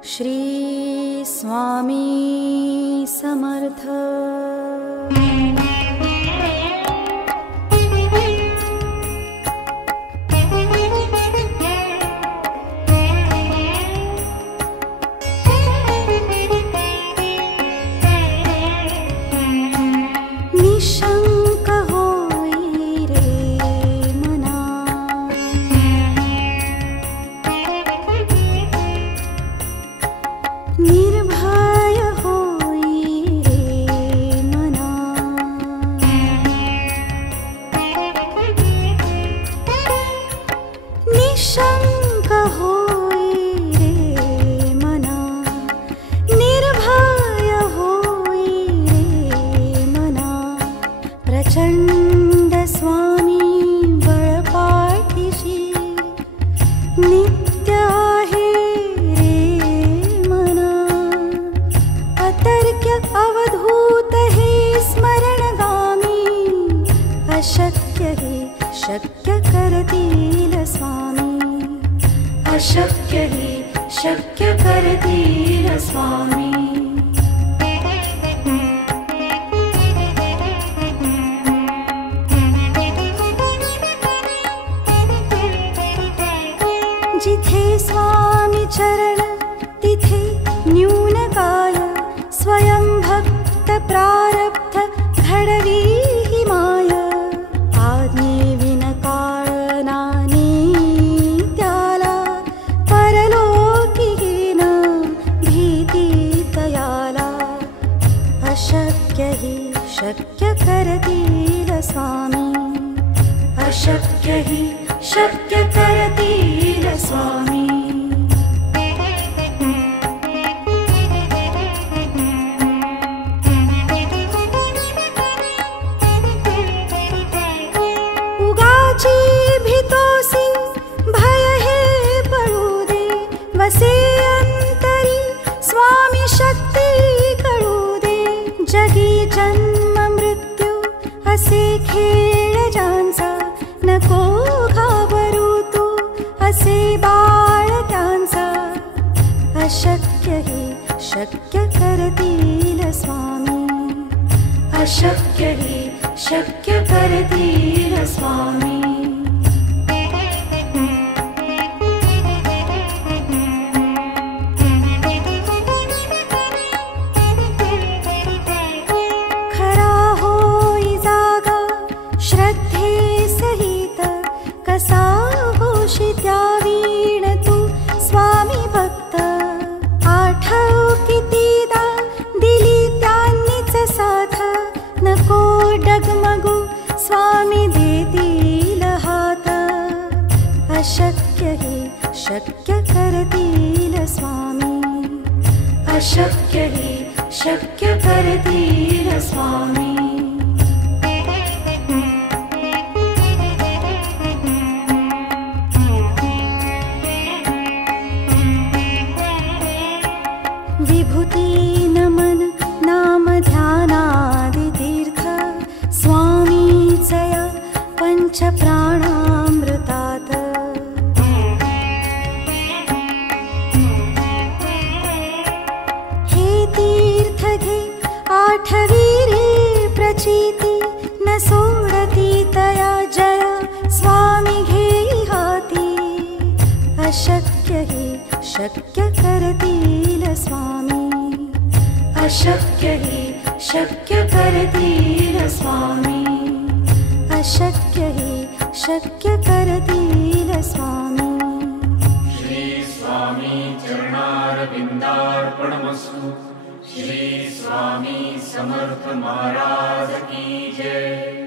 श्री स्वामी समर्थ। निशंक होई रे मना, निर्भय होई रे मना, निशंक होई रे मना, निर्भय होई रे मना, प्रचंड स्वामी बळपाठीशी नित्य आहे रे मना, अतर्क्य अवधूत हे स्मरणगामी, अशक्य हे शक्य करतील स्वामी, अशक्य हे शक्य करतील स्वामी। जिथे स्वामी चरण तिथे न्यून काय, स्वयं भक्त प्रारब्ध घडवी ही माय, आज्ञे विन काळ नानी त्याला, परलोकी न भीती तयाला, अशक्य हि शक्य करतील स्वामी, अशक्य हि शक्य करतील स्वामी। उगाची भीतोसी भय हे पडू दे, वसे अंतरी स्वामी शक्ती कळू दे, जगी जन्म मृत्यू असे खेळ ज्यांचा, नको घाबरू तू असे बाळ त्यांचा, अशक्य हि शक्य करतील स्वामी, अशक्य हि शक्य करतील स्वामी। खरा होई जागा श्रद्धे सहित, कसा होशी त्या वीण तू स्वामी भक्त, आठव कितीदा दिली त्यांनीच साथ, नको डगमगू स्वामी देतील हात, अशक्य हि शक्य करतील स्वामी, अशक्य हि शक्य करतील स्वामी। विभूती नमन नाम ध्यानादि तीर्थ, स्वामीचया पंच प्राणामृतात, हे तीर्थ घे आठवी रे प्रचिती, न सोडती तया जया स्वामी घेई हाती, अशक्य हि शक्य करतील स्वामी, अशक्य हि शक्य करतील स्वामी, अशक्य हि शक्य करतील स्वामी। श्री स्वामी चरणारविंदार्पणमस्तु। श्री स्वामी समर्थ महाराज की जय।